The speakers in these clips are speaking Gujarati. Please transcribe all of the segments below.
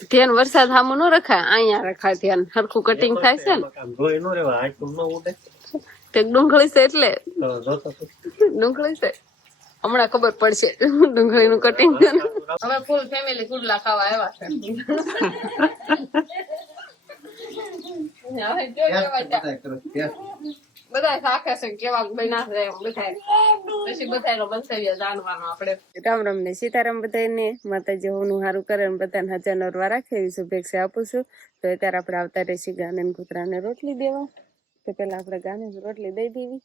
ધ્યાન વરસાદ સામું ન રખાય, અહીંયા રખાય ધ્યાન. હરખું કટિંગ થાય છે ને તે ડુંગળી છે એટલે ડુંગળી છે. હમણાં ખબર પડશે ડુંગળી નું કટિંગ. હવે ફૂલ ફેમિલી ગુડલા ખાવા આવ્યા છે. બધા શાખે છે કેવા બના છે બધા, પછી બધા બંધાવીએ જાણવાનો આપણે. રામ રામ ને સીતારામ બધાને. માતાજી હોનું સારું કરે ને બધાને હાજર નરવા રાખે એવી શુભેચ્છા આપું છું. તો અત્યારે આપણે આવતા રહેશી ગાને કૂતરાને રોટલી દેવા. તો પેલા આપણે ગાને રોટલી દઈ દેવી.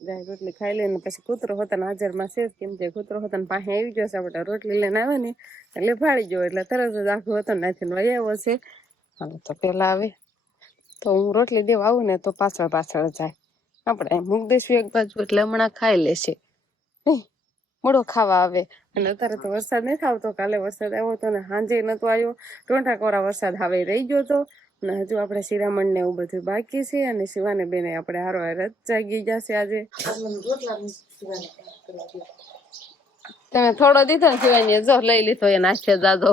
ગાય રોટલી ખાઈ લે ને પછી કૂતરો હોતા હાજરમાં છે, કેમ કે કૂતરો હોતા પાસે આવી ગયો છે. આપણે રોટલી લઈને આવે ને એટલે ફાડી ગયો, એટલે તરત જ આખું હતો નાથી વહી આવ્યો છે. હવે તો પેલા આવે તો હું રોટલી દેવા આવું ને તો પાછળ પાછળ જાય. આપણે મૂક દઈશું એક બાજુ એટલે હમણાં ખાઈ લેશે. મોડો ખાવા આવે. અને અત્યારે તો વરસાદ નથી આવતો. કાલે વરસાદ આવ્યો હતો ને સાંજે નતો આવ્યો. ટોંટા કોરા વરસાદ હવે રહી ગયો હતો. અને હજુ આપણે શિરામણ ને એવું બધું બાકી છે. અને શિવાને બેને આપણે હારો હાર જ જાગી જશે આજે. તમે થોડો દીધો ને શિવાની જો લઈ લીધો એ નાખે જાદો.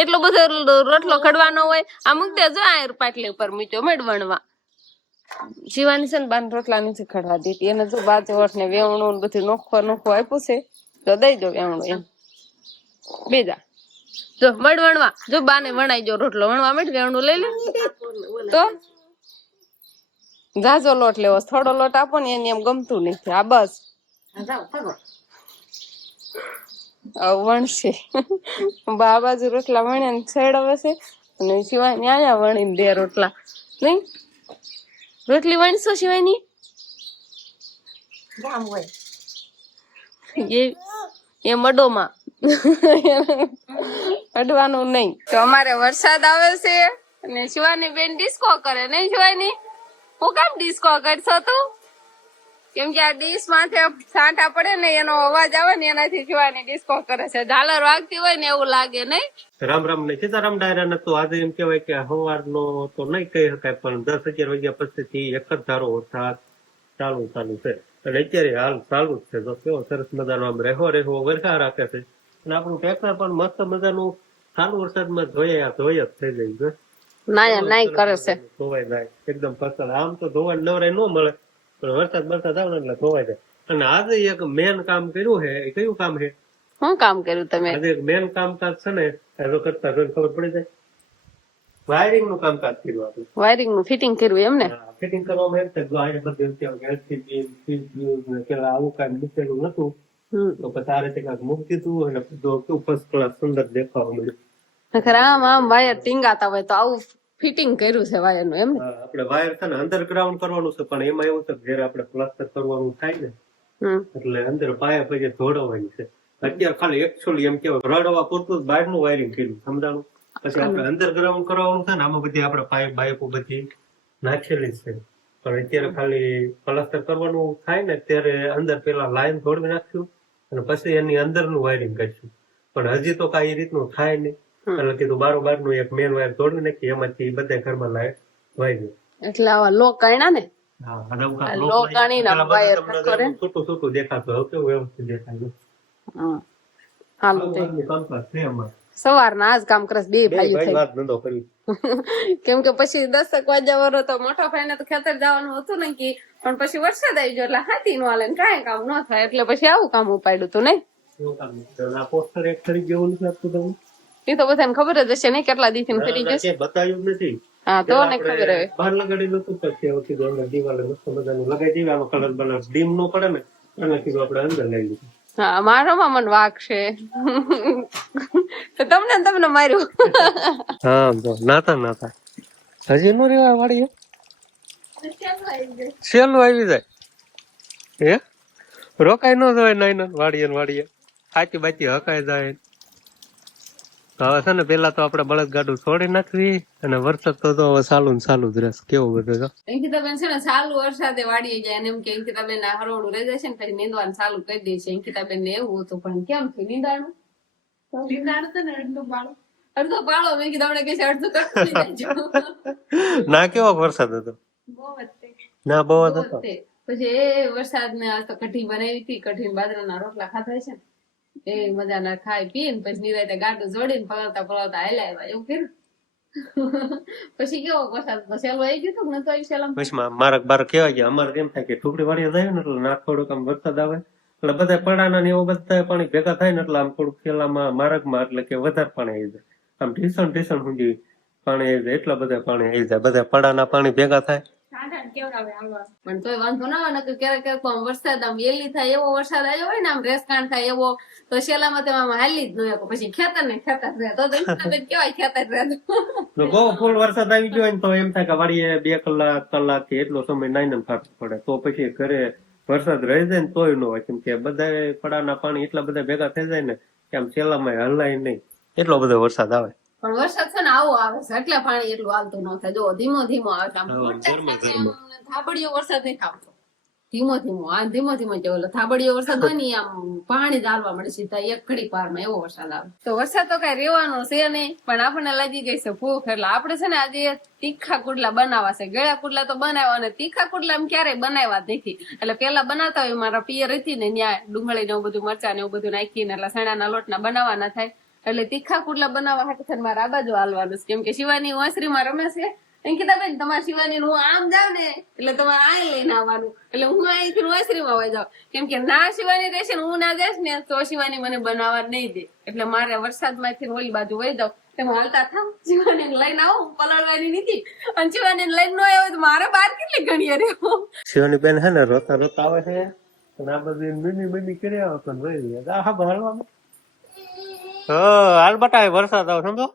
એટલો બધો રોટલો ખડવાનો હોય. આ મૂક દે જો આ પાટલી ઉપર મૂક્યો મેળવણવા. શિવાની છે ને બાન રોટલા નથી ખડવા દીધી. એને જો બાજવટ ને વેવણું બધું નોખો આપ્યું છે તો દઈ દો વેવણું એમ. બેજા જો મડવણવા જો બાને વણાઈ જો રોટલો વણવા માંડ વેવણું લઈ લે. તો જાજો લોટ લેવો, થોડો લોટ આપો ને એને એમ ગમતું નથી. આ બસ વણશે. બા બાજુ રોટલા વણ્યા ને છેડવે છે અને શિવાની આયા વણીને દે રોટલા. નઈ રોટલી વણશો શિવાની? એ મડોમાં અડવાનું નહીં. તો અમારે વરસાદ આવે છે અને શિવાની બેન ડિસ્કો કરે. નહીં શિવાની? હું કામ ડિસ્કો કરશો તું? કેમ કે આ ડીશ માથે છાંટા પડે ને એનો અવાજ આવે ને એનાથી શિવાની ડિસ્કો કરે છે. ઝાલર વાગતી હોય ને એવું લાગે. નહીં? રામ રામ ને સીતારામ ડાયરા તો આજે એમ કેવાય કે સવારનો તો નહીં કહી શકાય, પણ 10-11 વાગ્યા પછીથી એક જ ધારો વરસાદ ચાલુ છે. અને અત્યારે હાલ ચાલુ જ છે. તો કેવો સરસ મજાનો આમ રહેવો વરસાદ રાખે છે. અને આપણું ટ્રેક્ટર પણ મસ્ત મજાનું ચાલુ વરસાદમાં ધોય જ થઈ જાય છે. નાય કરે છે. ધોવાઈ જાય એકદમ ફસલ. આમ તો ધોવાય નવરાય ન મળે, પણ વરસાદ આવે એટલે ધોવાઈ જાય. અને આજે એક મેન કામ કર્યું છે. એ કયું કામ છે? શું કામ કર્યું તમે? આજે મેન કામકાજ છે ને કરતા ખબર પડી જાય. વાયરિંગ નું કામકાજ કર્યું આપણે. વાયરિંગ નું ફિટિંગ કર્યું એમ ને? ફિટિંગ કરવામાં એમ પેલા આવું કઈ મૂકેલું નતું, તો પછી આ રીતે કાંઈક મૂકી દીધું અને ફર્સ્ટ ક્લાસ સુંદર દેખાવા મળ્યું. આમ વાયર ટીંગાતા હોય તો આવું ફિટિંગ કર્યું છે વાયર નું એમ ને? આપણે વાયર છે ને અંડરગ્રાઉન્ડ કરવાનું છે, પણ એમાં એવું છે જયારે આપણે પ્લાસ્ટર કરવાનું થાય ને એટલે અંદર પાયા પછી જોડવાની છે. અત્યારે ખાલી એકચ્યુઅલી એમ કેવાય રડવા પૂરતું જ બહારનું વાયરિંગ કર્યું, સમજાણું? પછી આપણે અંડરગ્રાઉન્ડ કરવાનું છે ને આમાં બધી આપણે પાઇપ બાઇપો બધી નાખેલી છે. પણ અત્યારે ખાલી પ્લાસ્ટર કરવાનું થાય ને ત્યારે અંદર પેલા લાઈન જોડવી નાખ્યું અને પછી એની અંદરનું વાયરિંગ કરીશું. પણ હજી તો કઈ રીતનું થાય નહીં, એટલે કીધું બારોબાર નું એક મેન વાયર જોડવી નાખી, એમાંથી બધા ઘરમાં લાઈટ વાય ગયું. એટલે આવા લોક કાઢ્યા ને? છૂટું દેખાતું. હવે કેવું વ્યવસ્થિત દેખાય. સવારના આજ કામ કરે બે ભાઈઓ. કેમ કે પછી 10 વાગ્યા વાળો તો મોટા ભાઈ ને તો ખેતર જવાનું હતું ને કે, પણ પછી વરસાદ આવી ગયો એટલે હાથી નો હાલે કઈ કામ ન થાય એટલે પછી આવું કામ ઉપાડ્યું હતું. નહીં એ તો બધાને ખબર જ હશે ને કેટલા દિવસ ફરી જશે. બતાવ્યું નથી. હા તો ને ખબર હવે બહાર લગાડેલું હતું પછી દિવાલે મસ્ત મજાનું લગાવી દેવાનું. કલર બલર ડીમ નો પડે ને એટલે કીધું આપણે અંદર લઈ લીધું. હા મારામાં મને વાઘ છે. તમને માર્યું. હા નાતા હજી નો રેવા વાળી સેલું આવી જાય. હે રોકાય ન જવાય નાઈ વાડીએ હાચી બાચી હકાઈ જાય. હવે છે ને પેલા તો આપડે બળદગાડું છોડી નાખવી અને વરસાદ તો હવે ચાલુ જ રહેશે. કેવું બધું અંકિતાબેન છે ને ચાલુ વરસાદે વાડીએ જાય અને એમ કે અંકિતાબેન હરોડું રહી જાય છે ને પછી નીંદવાનું ચાલુ કરી દે છે. અંકિતાબેન ને એવું હતું પણ કેમ થયું નીંદાણું તો ને અડધો પાળો મેં કીધું આપણે કે અડધું ના. કેવો વરસાદ હતો? ના બહુ હતો. પછી એ વરસાદ ને આજ તો કઢી બનાવી હતી. કઢી બાજરાના રોટલા ખાધા છે. એ મજાના ખાઈ પીને પછી નિરાતે ગાડું જોડીને પલાવતા પલાવતા હાલ્યા આવ્યા એવું કર્યું. પછી કેવો વરસાદ સેલો આવી ગયો તો નતો આવી સેલા પછી મારક બારક કેવાય ગયા. અમારે કેમ થાય કે ઠુકડી વાળી જાય ને એટલે ના થોડુંક આમ વરસાદ આવે એટલે બધા પડાના ને એવું બધા પાણી ભેગા થાય ને એટલે આમ થોડુંક ખેલામાં મારકમાં એટલે કે વધારે પાણી આવી જાય. આમ ઢીસણ સુધી પાણી આવી જાય. એટલા બધા પાણી આવી જાય. બધા પડાના પાણી ભેગા થાય. પણ તોય વાંધો ના આવે ને ક્યારેક ક્યારેક આમ વરસાદ આમ વેલી થાય એવો વરસાદ આવ્યો હોય ને આમ રેસકાંડ થાય એવો તો શેલામાં તમે આમ હાલી જ ન શકો. પછી ખેતર ને ખેતર રહે તો કેવાય ખેતર રહે. બહુ ફૂલ વરસાદ આવી ગયો હોય ને તો એમ થાય કે વાડીએ 2 કલાક કે એટલો સમય નાઈને ફાટવું પડે. તો પછી ઘરે વરસાદ રહી જાય ને તોય ન હોય. કેમ કે બધા પડાના પાણી એટલા બધા ભેગા થઈ જાય ને કે આમ શેલામાં હલાય નહીં. એટલો બધો વરસાદ આવે. પણ વરસાદ છે ને આવો આવે છે એટલે પાણી એટલું હાલતું ન થાય. જો ધીમો ધીમો આવે છે. થાબડીયો વરસાદ નહીં આવતો. ધીમો ધીમો જો થાબડીયો વરસાદ હોય ને આમ પાણી જ હાલવા મળે સીધા એક ઘડી પારમાં એવો વરસાદ આવે. તો વરસાદ તો કઈ રહેવાનો છે નહીં પણ આપણને લાગી ગઈ છે ભૂખ એટલે આપણે છે ને આજે તીખા કુડલા બનાવવા છે. ગળ્યા કુડલા તો બનાવ્યા અને તીખા કુડલા એમ ક્યારેય બનાવ્યા નથી. એટલે પેલા બનાવતા હોય મારા પિયર હતી ને ત્યાં ડુંગળી ને એવું બધું મરચા ને એવું બધું નાખીને એટલે સણાના લોટના બનાવવાના થાય. એટલે તીખા કુડલા બનાવવા હાટુ થઈને મારા આ બાજુ હાલવાનું છે. કેમ કે શિવાની ઓસરીમાં રમે છે. અંકિતાબેન તમારા શિવાની હું આમ જાવ ને એટલે તમારે આ લઈને આવવાનું. એટલે હું અહીંથી ઓસરીમાં વહી જાઉં. કેમ કે ના શિવાની રહેશે ને હું ના જઈશ ને તો શિવાની મને બનાવવા નહીં દે. એટલે મારે વરસાદમાંથી ઓલી બાજુ વહી જાઉં. હું હાલતા થાવ શિવાની લઈને આવું પલાળવાની નથી. અને શિવાની લઈને ન આવ્યો તો મારે બહાર કેટલી ઘણીએ રહ્યો. શિવાની બેન હે ને રોતા રોતા આવે છે અને આ બધું મીમી કરી આવે પણ રહી જાય. હા હાલવામાં હાલ બટા વરસાદ આવે સમજો.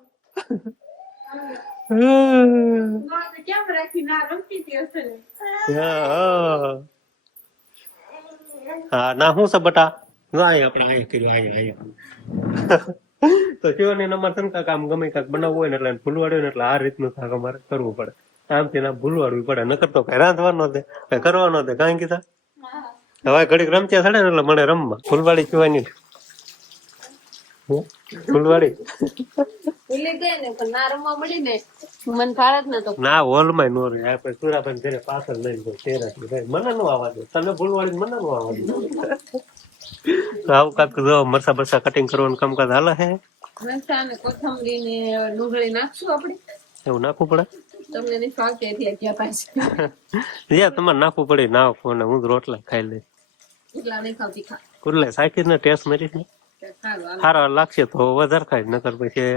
હા ના શું છે બટા આપણે કર્યું તો શિવાની અમારે શંકા કામ ગમે કાંક બનાવવું હોય ને એટલે ભૂલવાડ્યું ને એટલે આ રીતનું શાક અમારે કરવું પડે. આમથી ના ભૂલવાડવું પડે. નકર તો કઈ રાંધવાનો દે કઈ કરવાનો દે કાંઈ કીધા. હવે ઘડીક રમત્યા ચડે ને એટલે મને રમવા ફૂલવાડી શિવાની ફૂલવાડી ના હોલમાં નો રે આપણે સુરાભાઈ ઘરે પાછળ લઈ ગયો તેરા મને નો આવવા દે. તમે ફૂલવાડી મને નો આવવા દે. આવું કાંક જો મરસા બરસા કટિંગ કરવાનું કામકાજ હાલે હે. કોથમરી ને ડુંગળી નાખશું આપણે એવું નાખવું પડે તમને નહીં ફાવતે એટલે ક્યાં તમારે નાખવું પડે. નાખો ને હું રોટલા ખાઈ લઈશ. એટલા નહીં ખાવતી ખા કુરલે સાચી ને ટેસ્ટ મારીશ ને સારા લાગશે તો વધારે ખાઈ નકર પછી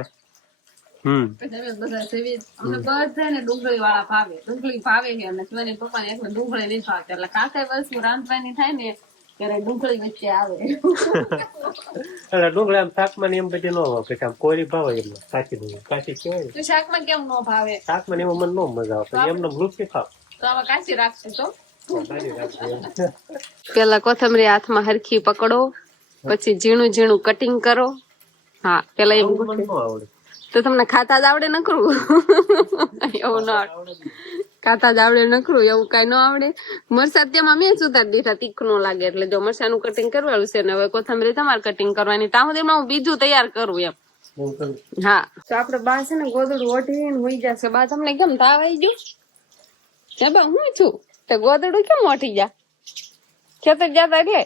ડુંગળી વાળા ભાવે ડુંગળી ભાવે છે અને શિવાની પપ્પા ને એટલે ડુંગળી નહીં ભાવતી. એટલે કાંઈ વસ્તુ રાંધવાની થાય ને ત્યારે ડુંગળી વચ્ચે આવે. એટલે ડુંગળી આમ શાકમાં એમ બધી નો આવે પછી આમ કોરી ભાવે એમ કાચી ડુંગળી કાચી કહેવાય તો શાકમાં કેમ નો ભાવે? શાકમાં એમાં મને નો મજા આવે એમને વૃક્ષી ખાવ તો આમાં કાચી રાખશું તો પેલા કોથમરી હાથમાં હરખી પકડો પછી ઝીણું ઝીણું કટિંગ કરો. હા પેલા એમ આવડે તો તમને ખાતા જ આવડે નકરું એવું ના આવડે. ખાતા જ આવડે નકરું એવું કઈ ન આવડે. મરસા તેમાં મેં સુધારી દીધા તીખું ન લાગે એટલે જો મરસાનું કટિંગ કરવાનું છે ને હવે કોથમરી તમારે કટિંગ કરવાની ત્યાં સુધી હું બીજું તૈયાર કરું એમ. હા તો આપડે બા છે ને ગોદડું ઓઢીને હોઈ જશે. બા તમને કેમ તાવ આવી ગયું? હે બા હું છું તે ગોદડું કેમ ઓઠી જા ખેતર જતા એટલે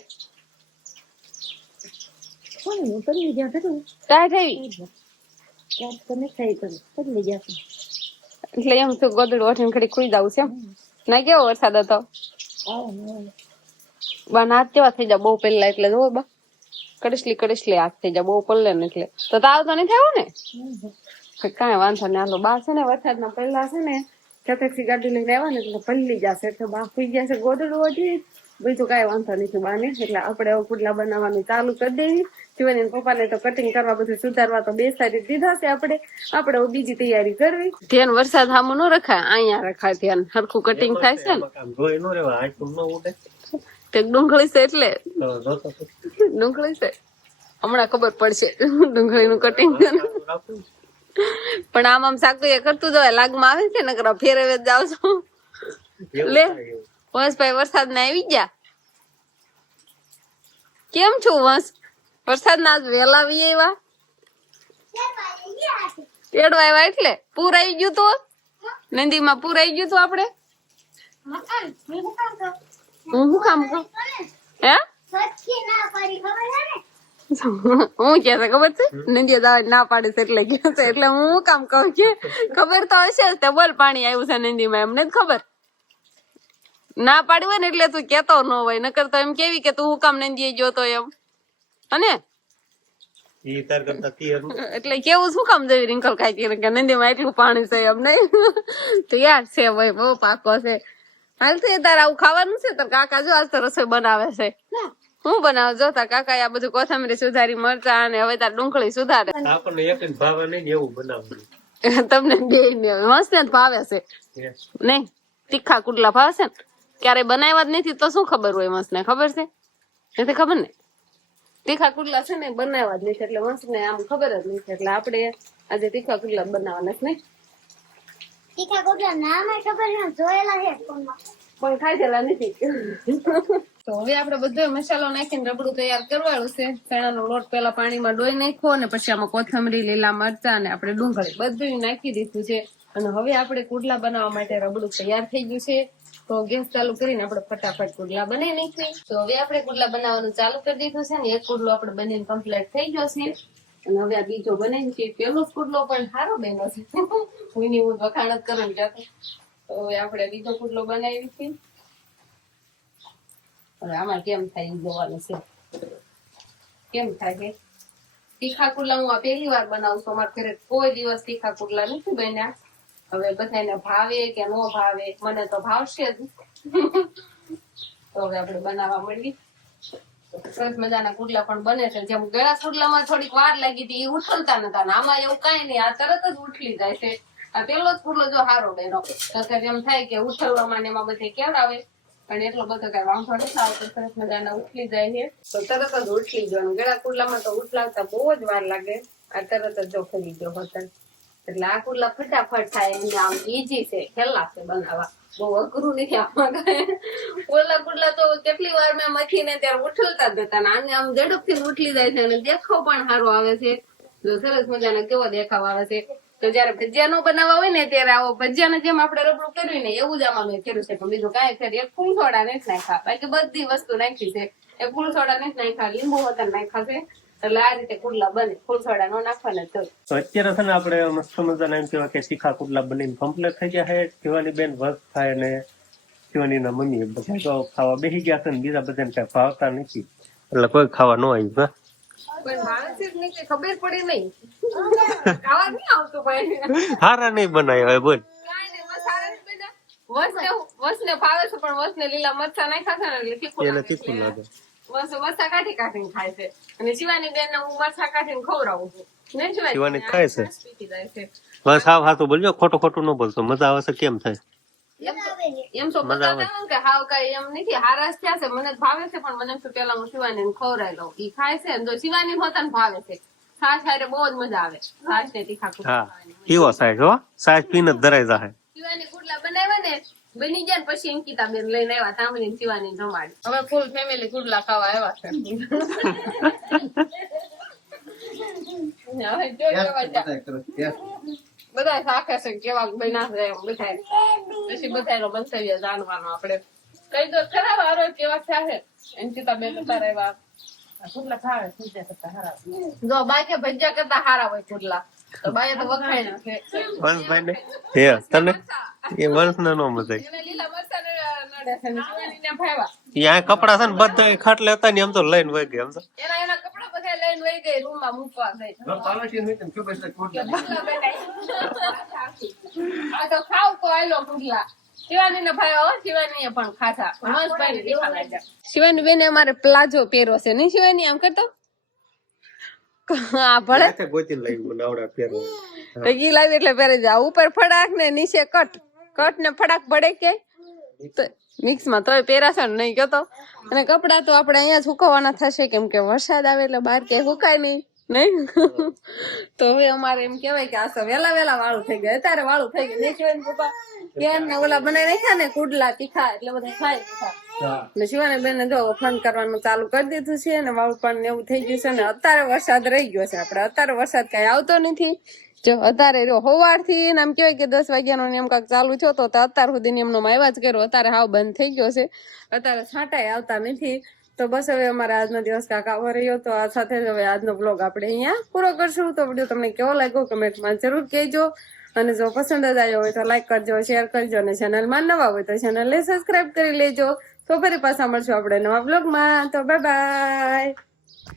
એટલે એમ તો ગોદડું ઓઠીને ખડી ખુઈ જવું છે એમ. ના કેવો વરસાદ હતો બા હાથ કેવા થઈ જાય બહુ પેલા એટલે જોવો બા કડસલી હાથ થઈ જાય બહુ પલ્લે ને એટલે તો તાવ તો નહીં થયો ને કઈ વાંધો ને. હાલો બા છે ને વરસાદના પહેલા છે ને ખેતરથી ગાડી લઈને આવ્યા ને એટલે પલ્લી જશે એટલે બા ખુઈ ગયા છે ગોદડું ઓઢી. બીજું કઈ વાંધો નથી બાને એટલે આપણે હવે પુડલા બનાવવાનું ચાલુ કરી દેવી. શિવાની પપ્પાને તો કટિંગ કરવા બધું સુધારવા તો 2 સાઈડ દીધા છે. આપણે બીજી તૈયારી કરવી. ધ્યાન વરસાદ સામું ન રખાય અહીંયા રખાય ધ્યાન હરખું કટિંગ થાય છે ને તે ડુંગળી છે એટલે ડુંગળી છે હમણાં ખબર પડશે ડુંગળીનું કટિંગ. પણ આમ સાકુ એ કરતું જવાય લાગમાં આવે છે નકર ફેરવે જાવ છો લે વંશભાઈ વરસાદ ના આવી ગયા. કેમ છો વંશ? વરસાદ ના વેલા આવી આવ્યા તેડવા આવ્યા એટલે પૂર આવી ગયું તો નદી માં પૂર આવી ગયું તો આપડે હું શું કામ કરું હે હું કે છે ખબર છે નંદિયા દાવા ના પાડે છે એટલે કે છે એટલે હું કામ કહું કે ખબર તો હશે જ તે બોલ પાણી આવ્યું છે નંદીમાં એમને જ ખબર ના પાડી હોય ને એટલે તું કેતો ન હોય નકર તો એમ કેવી કે તું હું કામ નંદીએ ગયો તો એમ અને ઈ તાર કરતા તીર એટલે કેવું શું કામ જેવી રિંકલ ખાઈ કે નંદીમાં એટલું પાણી છે એમ નહીં તો યાર છે ભાઈ બહુ પાકો છે હાલ તો તારે આવું ખાવાનું છે તો કાકા જો આજ તો રસોઈ બનાવે છે હું બનાવ જો તાર કાકા આ બધું કોથમરી સુધારી મરચા અને હવે તાર ડુંગળી સુધારે આપણને એક ભાવે નહીં એવું બનાવવું તમને બે મસ્ત ને ભાવે છે નહીં તીખા કુટલા ભાવે છે ને ક્યારે બનાવ્યા જ નથી તો શું ખબર હોય મસ્ત ને ખબર છે નથી ખબર ને તીખા કુટલા છે ને બનાવ્યા જ નથી એટલે મસ્ત ને આમ ખબર જ નથી એટલે આપણે આજે તીખા કુટલા બનાવવાના છે ને તીખા કોટલા નામ ખબર છે જોયેલા છે ફોનમાં પણ ખાધેલા નથી તો હવે આપણે બધો મસાલો નાખીને રબડું તૈયાર કરવાનું છે ચણાનો લોટ પેલા પાણીમાં ડોઈ નાખ્યો અને પછી આમાં કોથમરી લીલા મરચા અને આપણે ડુંગળી બધું નાખી દીધું છે અને હવે આપણે કુડલા બનાવવા માટે રબડું તૈયાર થઈ ગયું છે તો ગેસ ચાલુ કરીને આપણે ફટાફટ કુડલા બનાવી નાખીએ તો હવે આપણે કુડલા બનાવવાનું ચાલુ કરી દીધું છે ને એક કુડલો આપણે બનીને કમ્પ્લીટ થઈ ગયો છે અને હવે આ બીજો બને છે પેલો કુડલો પણ સારો બન્યો છે હું વખાણ જ કરું જાતો તો હવે આપણે બીજો કુડલો બનાવી છે હવે આમાં કેમ થાય એ જોવાનું છે કેમ થાય છે તીખા કુડલા હું આ પહેલી વાર બનાવું છું અમારા ઘરે કોઈ દિવસ તીખા કુડલા નથી બન્યા હવે બધાને ભાવે કે ન ભાવે મને તો ભાવશે જ તો હવે આપણે બનાવવા મળીએ સરસ મજાના કુડલા પણ બને છે જેમ ગળા કુડલામાં થોડીક વાર લાગી હતી એ ઉઠલતા નતા આમાં એવું કઈ નહીં આ તરત જ ઉઠલી જાય છે આ પેલો જ કુડલો જો હારો બન્યો તો એમ થાય કે ઉઠલવામાં ને એમાં બધે કેવડાવે પણ એટલો બધો કઈ વાંધો નથી આવતો સરસ મજાના ઉઠલી જાય છે તો તરત જ ઉઠલી જવાનું ગળા કુડલામાં તો ઉઠલાવતા બહુ જ વાર લાગે આ તરત જ જો ખરી ગયો હોતા એટલે આ કુડલા ફટાફટ થાય એને આમ ઈઝી છે ખેલા છે બનાવવા બહુ અઘરું નથી આમાં ઓલા કુડલા તો કેટલી વાર મેં મથીને ત્યારે ઉઠલતા જ હતા આને આમ ઝડપથી ઉઠલી જાય છે અને દેખાવ પણ સારો આવે છે જો સરસ મજાનો કેવો દેખાવ આવે છે તો જયારે ભજીયા નો બનાવવા હોય ને ત્યારે આવો ભજીયાને જેમ આપણે રબડું કર્યું ને એવું જ આમાં મેં કર્યું છે પણ બીજું કાંઈ કરી એક ફૂલ સોડા નથી નાખ્યા બાકી બધી વસ્તુ નાખી છે એક ફૂલ સોડા નથી નાખ્યા લીંબુ વતન નાખ્યા છે એટલે આ રીતે કુડલા બને ફૂલ સોડા નો નાખવાના તો અત્યારે છે ને આપણે મસ્ત મજાના એમ કેવા કે તીખા કુડલા બનીને કમ્પ્લીટ થઈ ગયા છે શિવાની બેન વર્ક થાય ને શિવાની ના મમ્મી બધા તો ખાવા બેસી ગયા છે ને બીજા બધાને કઈ ભાવતા નથી એટલે કોઈ ખાવા ન આવ્યું હા પણ માણસ જ નહીં ખબર પડી નહીં ખાવા નહીં આવતું ભાઈ હારા નહીં બનાવ્યા હોય બોલ કાંઈ નહીં બસ સારા જ બન્યા વસને ભાવે છે પણ વસને લીલા મરચા નાખ્યા છે ને એટલે તીખું લાગે બસ મરચા કાઢી કાઢીને ખાય છે અને શિવાની બેન ને હું મરચા કાઢીને ખવડાવું છું નહીં શિવાની ખાય છે પીતી જાય છે બસ હાવ હાથું બોલજો ખોટું ખોટું ન બોલતો મજા આવે છે કેમ થાય એમ તો બતાવતા ને કે હાવ કઈ એમ નથી હારાશ થયા છે મને ભાવે છે પણ મને એમ તો પેલા હું શિવાની ખવડાવી લઉં ઈ ખાય છે જો શિવાની હોતા ને ભાવે છે છાશ હારે બહુ જ મજા આવે છાશ ને તીખા હા પીવો સાહેબ હો સાહેબ પીને જ ધરાઈ જાય શિવાની કુડલા બનાવ્યા ને બની ગયા પછી અંકિતા બેન લઈને આવ્યા તાંબડી શિવાની જમાડી હવે ફૂલ ફેમિલી કુડલા ખાવા આવ્યા છે હવે જો બધા શાખે છે કેવા બન્યા છે બધા પછી બધાનો મંતવ્ય જાણવાનો આપણે કઈ તો ખરાબ હારો કેવા થયા છે અંકિતા બેન તારા એવા કુડલા ખાવે ભજીયા કરતા હારા જો બાકે ભજીયા કરતા હારા હોય કુડલા તો બાએ તો વખાણ્યા છે વંશભાઈ ને હે તને એ વંશ ને નો મજા એને લીલા મરચા નડે છે ને શિવાની ને ભાવ્યા ત્યાં કપડા છે ને બધા ખાટલે હતા ને એમ તો લઈને વહી ગયા એમ તો એના કપડા બધા લઈને વહી ગઈ રૂમમાં મૂકવા ગઈ આ તો ખાવ તો આયલો કુડલા શિવાની ને ભાઈ શિવાની પણ ખાધા હંસભાઈ ને તીખા લાગ્યા શિવાની બેને અમારે પ્લાઝો પહેરો છે નહીં શિવાની આમ કરતો હા ભલે ગોતી લઈ બનાવડા પહેરવા તો ઈ લાવી એટલે પહેરી જા ઉપર ફડાક ને નીચે કટ ને ફડાક પડે કે મિક્સ માં તોય પહેરાશે ને નહીં કહેતો અને કપડા તો આપણે અહીંયા સુકવવાના થશે કેમ કે વરસાદ આવે એટલે બહાર ક્યાંય સુકાય નહીં તો હવે અમારે એમ કેવાય કે આ વેલા વાળું થઈ ગયું અત્યારે વાળું થઈ ગયું નહીં કહેવાય પપ્પા કેન ને ઓલા બનાવી નાખ્યા ને કુડલા તીખા એટલે બધા ખાય તીખા શિવાની બેન જો ફોન કરવાનું ચાલુ કરી દીધું છે ને વાળું પણ એવું થઈ ગયું છે ને અત્યારે વરસાદ રહી ગયો છે આપણે અત્યારે વરસાદ કઈ આવતો નથી જો અત્યારે રહ્યો સવારથી આમ કેવાય કે 10 વાગ્યાનો નિયમ કાંક ચાલુ થયો તો અત્યાર સુધી નિયમનો આવ્યા જ કર્યો અત્યારે હાવ બંધ થઈ ગયો છે અત્યારે છાંટાય આવતા નથી તો બસ હવે અમારા આજનો દિવસ કાંક આવો રહ્યો. તો આ સાથે જ હવે આજનો બ્લોગ આપણે અહીંયા પૂરો કરશું. તો વિડીયો તમને કેવો લાગ્યો કમેન્ટમાં જરૂર કહેજો. અને જો પસંદ જ આવ્યો હોય તો લાઈક કરજો, શેર કરજો, અને ચેનલમાં નવા હોય તો ચેનલને સબસ્ક્રાઇબ કરી લેજો. તો ફરી પાછા મળશું આપણે નવા બ્લોગમાં. તો બાય બાય.